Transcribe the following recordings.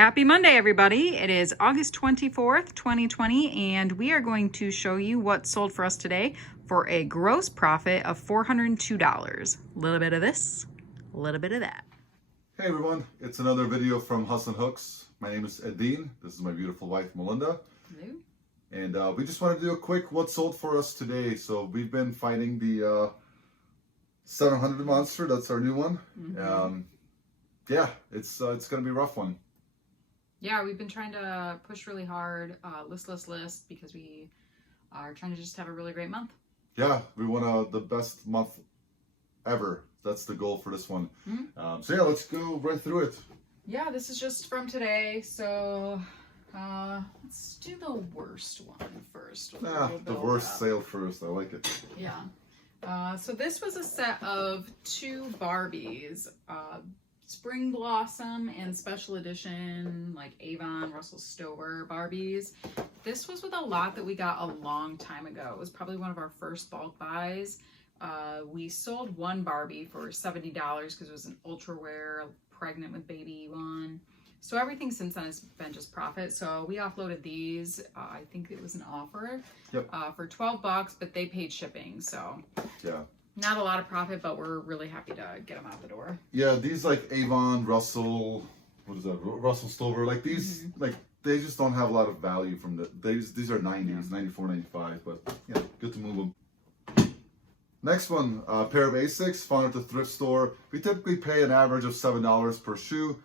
Happy Monday, everybody. It is August 24th, 2020, and we are going to show you what sold for us today for a gross profit of $402. A little bit of this, a little bit of that. Hey everyone, it's another video from Hustle and Hooks. My name is Edine. This is my beautiful wife, Melinda. Hello. And we just want to do a quick what sold for us today. So we've been fighting the 700 monster. That's our new one. Yeah, it's going to be a rough one. Yeah, we've been trying to push really hard, list, because we are trying to just have a really great month. Yeah, we want the best month ever. That's the goal for this one. So yeah, let's go right through it. Yeah, this is just from today. So let's do the worst one first. The worst sale first. I like it. Yeah. So this was a set of two Barbies. Spring Blossom and special edition like Avon Russell Stover Barbies. This was with a lot that we got a long time ago. It was probably one of our first bulk buys. We sold one Barbie for $70 because it was an ultra wear, pregnant with baby one. So everything since then has been just profit. So we offloaded these. I think it was an offer for $12, but they paid shipping. So yeah. Not a lot of profit, but we're really happy to get them out the door. Yeah, these like Avon, Russell, what is that? Russell Stover, like these, like they just don't have a lot of value from these are 90s, 94, 95, but yeah, good to move them. Next one, pair of Asics found at the thrift store. We typically pay an average of $7 per shoe.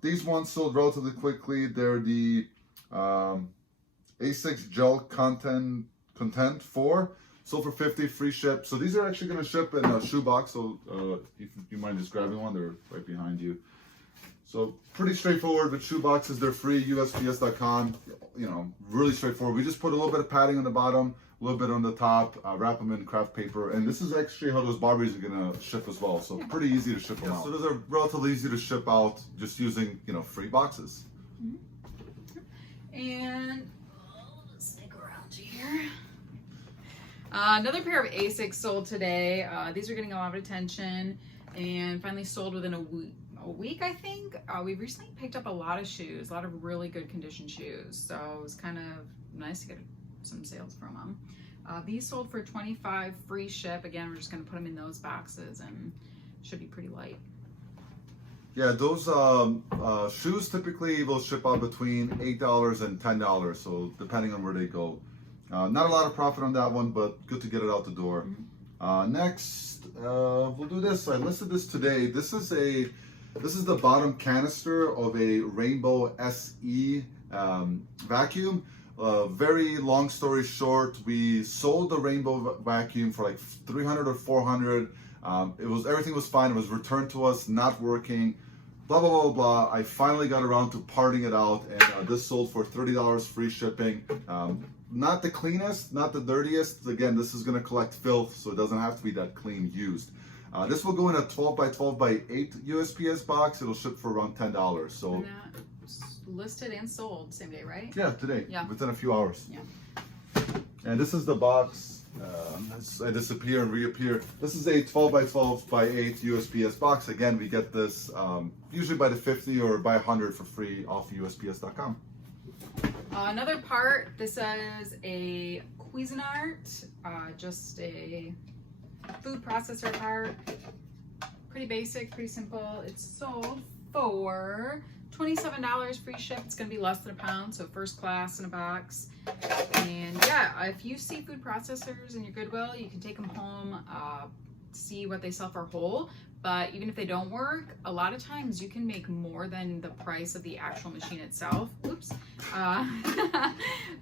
These ones sold relatively quickly. They're the Asics Gel Content 4. Sold for $50, free ship. So these are actually going to ship in a shoebox. So if you mind just grabbing one, they're right behind you. So pretty straightforward with shoeboxes. They're free, USPS.com. You know, really straightforward. We just put a little bit of padding on the bottom, a little bit on the top, wrap them in craft paper. And this is actually how those Barbies are going to ship as well. So pretty easy to ship them out. So those are relatively easy to ship out just using, free boxes. And let's stick around here. Another pair of Asics sold today. These are getting a lot of attention and finally sold within a week, I think. We recently picked up a lot of shoes, a lot of really good condition shoes. So it was kind of nice to get some sales from them. These sold for $25, free ship. Again, we're just going to put them in those boxes and should be pretty light. Yeah, those shoes typically will ship out between $8 and $10. So depending on where they go. Not a lot of profit on that one, but good to get it out the door. Next, we'll do this. I listed this today. This is the bottom canister of a Rainbow SE vacuum. Very long story short, we sold the Rainbow vacuum for like $300 or $400. Everything was fine. It was returned to us, not working. Blah blah blah blah. I finally got around to parting it out, and this sold for $30, free shipping. Not the cleanest, not the dirtiest. Again, this is going to collect filth, so it doesn't have to be that clean used. This will go in a 12 by 12 by 8 USPS box. It'll ship for around $10. So and listed and sold same day, right? Yeah, today. Yeah. Within a few hours. Yeah. And this is the box. I disappear and reappear. This is a 12 by 12 by 8 USPS box. Again, we get this usually by the 50 or by 100 for free off USPS.com. Another part, this is a Cuisinart, just a food processor part. Pretty basic, pretty simple. It's sold for $27, free ship. It's going to be less than a pound, so first class in a box. And yeah, if you see food processors in your Goodwill, you can take them home, see what they sell for whole. But even if they don't work, a lot of times you can make more than the price of the actual machine itself. Oops.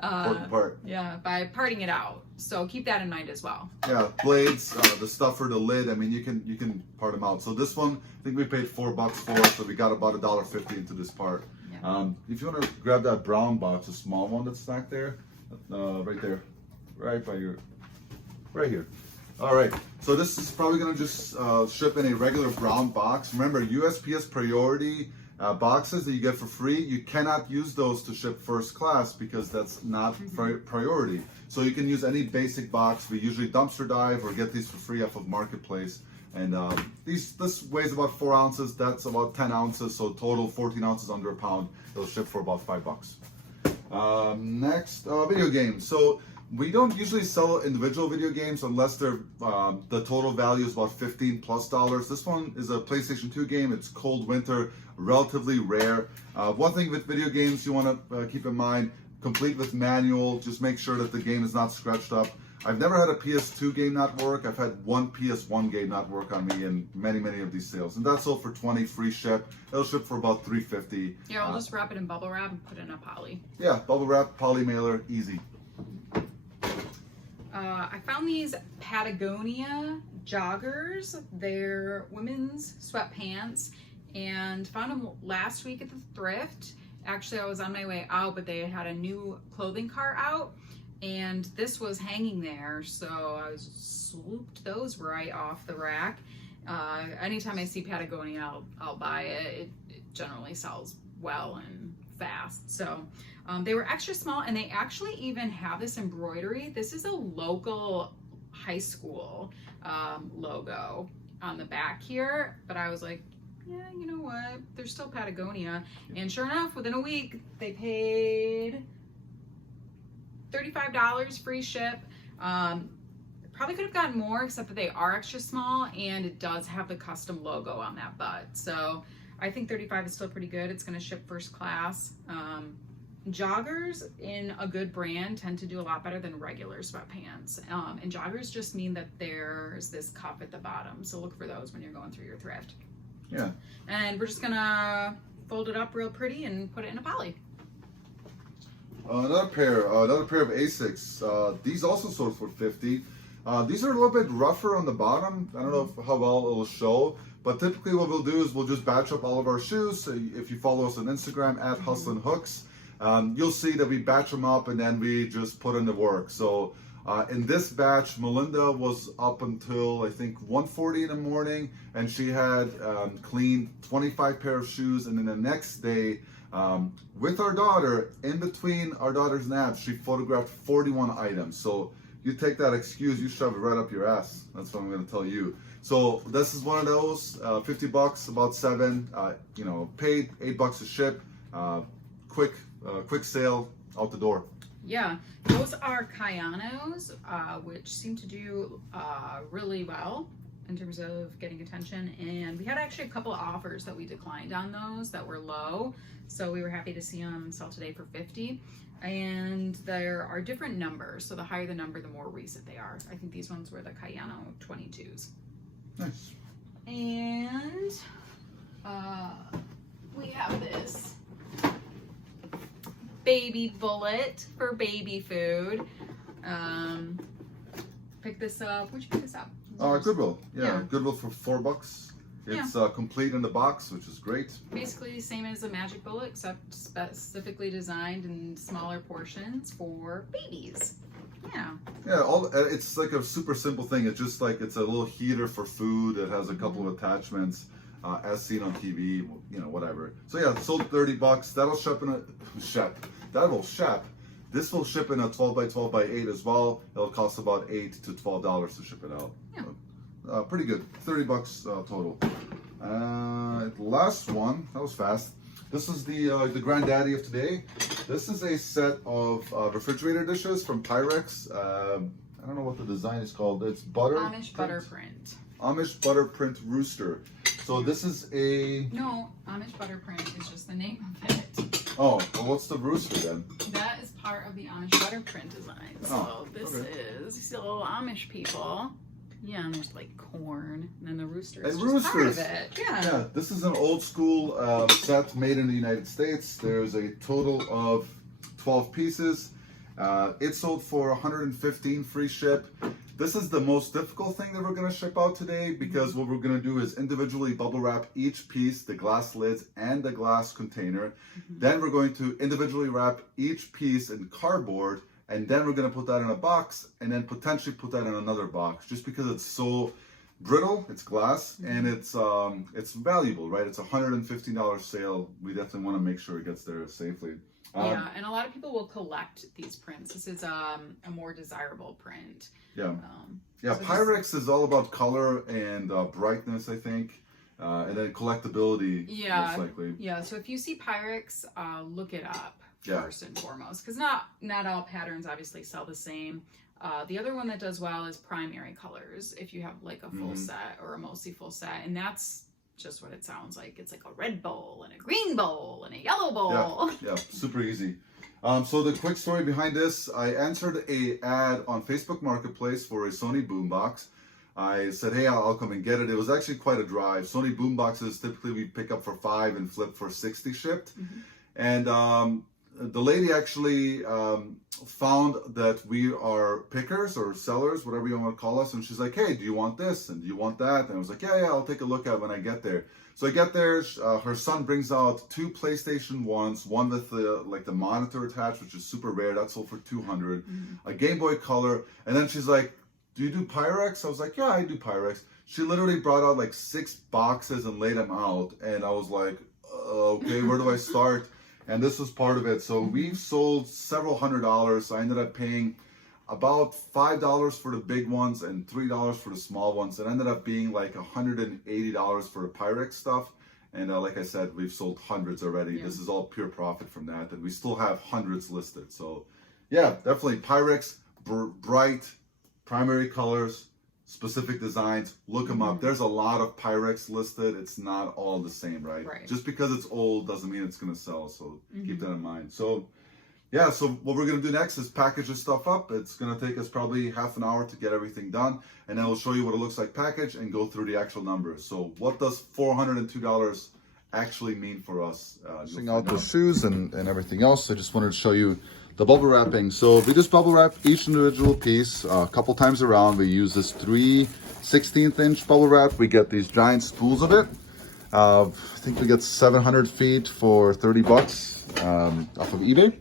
Part. Yeah, by parting it out. So keep that in mind as well. Yeah, blades, the stuffer, the lid. I mean, you can part them out. So this one, I think we paid $4 for, so we got about $1.50 into this part. Yeah. If you want to grab that brown box, a small one that's stacked there, right there, right by your, right here. All right, so this is probably gonna just ship in a regular brown box. Remember, USPS priority boxes that you get for free, you cannot use those to ship first class because that's not priority. So you can use any basic box. We usually dumpster dive or get these for free off of Marketplace. And this weighs about 4 ounces. That's about 10 ounces. So total 14 ounces, under a pound. It'll ship for about $5. Next, video games. So we don't usually sell individual video games unless they're the total value is about $15+. This one is a PlayStation 2 game. It's Cold Winter, relatively rare. One thing with video games you want to keep in mind, complete with manual. Just make sure that the game is not scratched up. I've never had a PS2 game not work. I've had one PS1 game not work on me in many of these sales. And that's sold for $20, free ship. It'll ship for about $3.50. Yeah, we'll just wrap it in bubble wrap and put it in a poly. Yeah, bubble wrap, poly mailer, easy. I found these Patagonia joggers. They're women's sweatpants, and found them last week at the thrift. Actually, I was on my way out, but they had a new clothing cart out, and this was hanging there, so I swooped those right off the rack. Anytime I see Patagonia, I'll buy it. It generally sells well and fast. So they were extra small, and they actually even have this embroidery. This is a local high school logo on the back here, but I was like, yeah, you know what? They're still Patagonia. And sure enough, within a week, they paid $35 free ship. Probably could have gotten more, except that they are extra small, and it does have the custom logo on that butt. So I think $35 is still pretty good. It's going to ship first class. Joggers in a good brand tend to do a lot better than regular sweatpants. And joggers just mean that there's this cuff at the bottom. So look for those when you're going through your thrift. Yeah. And we're just gonna fold it up real pretty and put it in a poly. Another pair of Asics. These also sold for $50. These are a little bit rougher on the bottom. I don't know how well it'll show, but typically what we'll do is we'll just batch up all of our shoes. So if you follow us on Instagram at Hustlin' Hooks, you'll see that we batch them up and then we just put in the work. So in this batch, Melinda was up until I think 1:40 in the morning, and she had cleaned 25 pair of shoes. And then the next day, with our daughter, in between our daughter's naps, she photographed 41 items. So you take that excuse, you shove it right up your ass. That's what I'm going to tell you. So this is one of those, $50, about 7. You know, paid $8 to ship. Quick sale, out the door. Yeah, those are Kayanos, which seem to do really well in terms of getting attention. And we had actually a couple of offers that we declined on those that were low. So we were happy to see them sell today for $50. And there are different numbers. So the higher the number, the more recent they are. I think these ones were the Kayano 22s. Nice. And we have this baby bullet for baby food. Pick this up. Where'd you pick this up? Goodwill. Yeah. Goodwill for $4. It's complete in the box, which is great. Basically the same as a magic bullet, except specifically designed in smaller portions for babies. Yeah. Yeah, it's like a super simple thing. It's just like it's a little heater for food. It has a couple of attachments, as seen on TV. You know, whatever. So yeah, sold $30. That'll ship in This will ship in a 12 by 12 by 8 as well. It'll cost about $8 to $12 to ship it out. Yeah. So, pretty good. $30 total. Last one. That was fast. This is the granddaddy of today. This is a set of refrigerator dishes from Pyrex. I don't know what the design is called. It's Amish butter print. Amish butter print rooster. So this is a... No, Amish butter print is just the name of it. Oh, well, what's the rooster then? That is part of the Amish butter print design. So this is these little Amish people. Yeah, and there's like corn, and then the rooster is just part of it. Yeah, this is an old school set made in the United States. There's a total of 12 pieces. It sold for $115 free ship. This is the most difficult thing that we're going to ship out today, because what we're going to do is individually bubble wrap each piece, the glass lids and the glass container. Then we're going to individually wrap each piece in cardboard, and then we're going to put that in a box and then potentially put that in another box, just because it's so brittle, it's glass, and it's valuable, right? It's a $115 sale. We definitely want to make sure it gets there safely. Yeah, and a lot of people will collect these prints. This is a more desirable print. Yeah, so Pyrex is all about color and brightness, I think, and then collectability, most likely. Yeah, so if you see Pyrex, look it up first and foremost, because not all patterns obviously sell the same. The other one that does well is primary colors, if you have like a full set or a mostly full set, and that's just what it sounds like. It's like a red bowl and a green bowl and a yellow bowl. Yeah, super easy. So the quick story behind this, I answered a ad on Facebook Marketplace for a Sony boombox. I said, hey, I'll come and get it. It was actually quite a drive. Sony boomboxes, typically we pick up for $5 and flip for $60 shipped. And the lady actually found that we are pickers or sellers, whatever you want to call us. And she's like, hey, do you want this? And do you want that? And I was like, yeah, I'll take a look at it when I get there. So I get there, her son brings out 2 PlayStation 1s, one with the monitor attached, which is super rare. That sold for $200. A Game Boy Color. And then she's like, do you do Pyrex? I was like, yeah, I do Pyrex. She literally brought out like 6 boxes and laid them out. And I was like, okay, where do I start? And this was part of it. So we've sold several $100s. I ended up paying about $5 for the big ones and $3 for the small ones. It ended up being like $180 for the Pyrex stuff. And like I said, we've sold hundreds already. This is all pure profit from that. And we still have hundreds listed. So yeah, definitely Pyrex, bright, primary colors, specific designs. Look them up. There's a lot of Pyrex listed. It's not all the same, right? Just because it's old doesn't mean it's going to sell. So keep that in mind. So yeah, so what we're going to do next is package this stuff up. It's going to take us probably half an hour to get everything done. And then we'll show you what it looks like packaged and go through the actual numbers. So what does $402 actually mean for us? Using out the shoes and everything else, I just wanted to show you the bubble wrapping. So we just bubble wrap each individual piece a couple times around. We use this 3/16" bubble wrap. We get these giant spools of it. I think we get 700 feet for $30 off of eBay.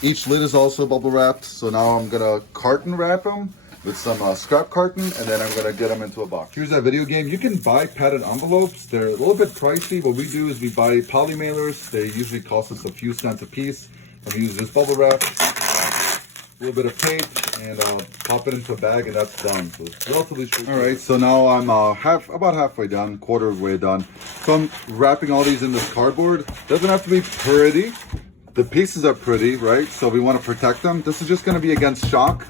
Each lid is also bubble wrapped. So now I'm gonna carton wrap them with some scrap carton, and then I'm gonna get them into a box. Here's that video game. You can buy padded envelopes. They're a little bit pricey. What we do is we buy poly mailers. They usually cost us a few cents a piece. And we use this bubble wrap, a little bit of tape, and pop it into a bag, and that's done. So it's relatively short. All right, so now I'm about halfway done, quarter of the way done. So I'm wrapping all these in this cardboard. Doesn't have to be pretty. The pieces are pretty, right? So we want to protect them. This is just going to be against shock.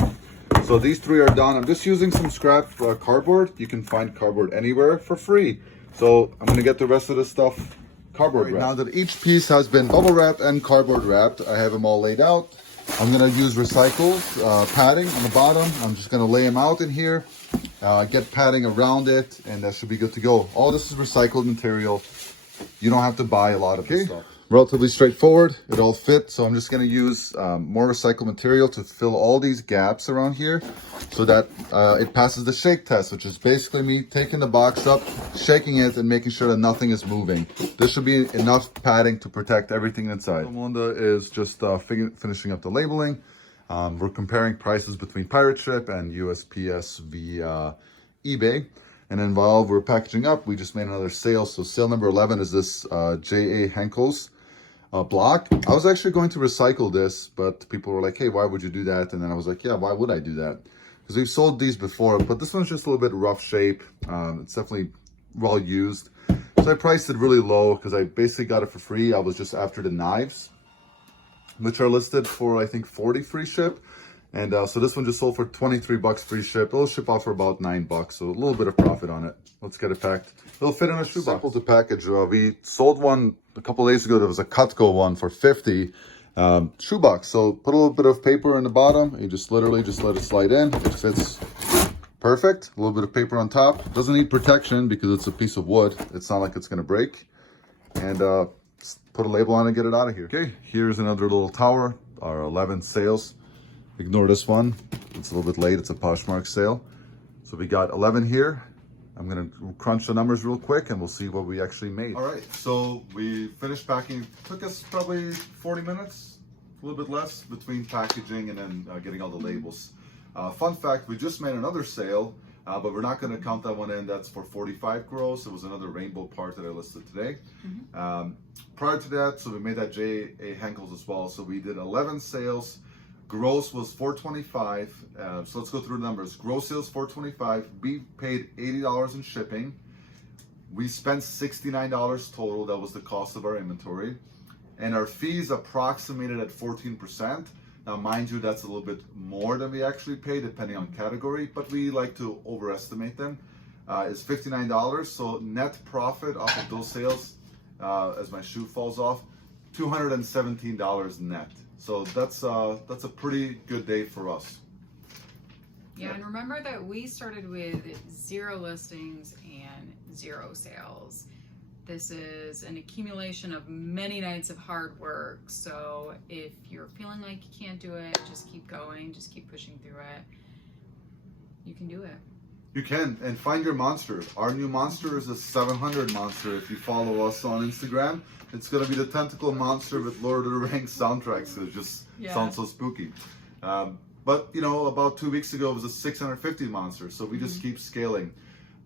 So these 3 are done. I'm just using some scrap cardboard. You can find cardboard anywhere for free. So I'm going to get the rest of this stuff cardboard wrapped. Now that each piece has been bubble wrapped and cardboard wrapped, I have them all laid out. I'm going to use recycled padding on the bottom. I'm just going to lay them out in here, get padding around it, and that should be good to go. All this is recycled material. You don't have to buy a lot of this stuff. Relatively straightforward. It all fits. So I'm just going to use more recycled material to fill all these gaps around here so that it passes the shake test, which is basically me taking the box up, shaking it, and making sure that nothing is moving. This should be enough padding to protect everything inside. Wanda is just finishing up the labeling. We're comparing prices between Pirate Ship and USPS via eBay. And then while we're packaging up, we just made another sale. So sale number 11 is this J.A. Henkel's block. I was actually going to recycle this, but people were like, hey, why would you do that? And then I was like, yeah, why would I do that? Because we've sold these before, but this one's just a little bit rough shape. It's definitely well used. So I priced it really low because I basically got it for free. I was just after the knives, which are listed for, I think, $40 free ship. And so this one just sold for $23 free ship. It'll ship off for about $9, so a little bit of profit on it. Let's get it packed. It'll fit in a shoebox. Simple to package. We sold one a couple days ago. There was a Cutco one for $50 shoebox. So put a little bit of paper in the bottom. You just literally just let it slide in. It fits perfect. A little bit of paper on top. Doesn't need protection because it's a piece of wood. It's not like it's gonna break. And put a label on it and get it out of here. Okay, here's another little tower. Our 11 sales. Ignore this one. It's a little bit late. It's a Poshmark sale. So we got 11 here. I'm going to crunch the numbers real quick and we'll see what we actually made. All right. So we finished packing. Took us probably 40 minutes, a little bit less between packaging and then getting all the labels. Fun fact, we just made another sale. but we're not going to count that one in. That's for 45 gross. It was another rainbow part that I listed today. Prior to that, so we made that J.A. Henkel's as well. So we did 11 sales. Gross was 425. So let's go through the numbers. Gross sales 425. We paid $80 in shipping. We spent $69 total. That was the cost of our inventory. And our fees approximated at 14%. Now, mind you, that's a little bit more than we actually pay, depending on category, but we like to overestimate them. Is $59. So net profit off of those sales, as my shoe falls off, $217 net. So that's a pretty good day for us. Yeah, and remember that we started with 0 listings and 0 sales. This is an accumulation of many nights of hard work. So if you're feeling like you can't do it, just keep going, just keep pushing through it. You can do it. You can, and find your monster. Our new monster is a 700 monster. If you follow us on Instagram, it's going to be the tentacle monster with Lord of the Rings soundtracks. So it just sounds so spooky. But you know, about 2 weeks ago, it was a 650 monster. So we just keep scaling.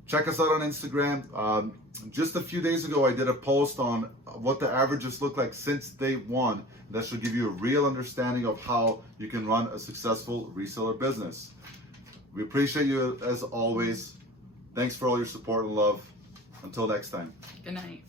Check us out on Instagram. Just a few days ago, I did a post on what the averages look like since day one. That should give you a real understanding of how you can run a successful reseller business. We appreciate you as always. Thanks for all your support and love. Until next time. Good night.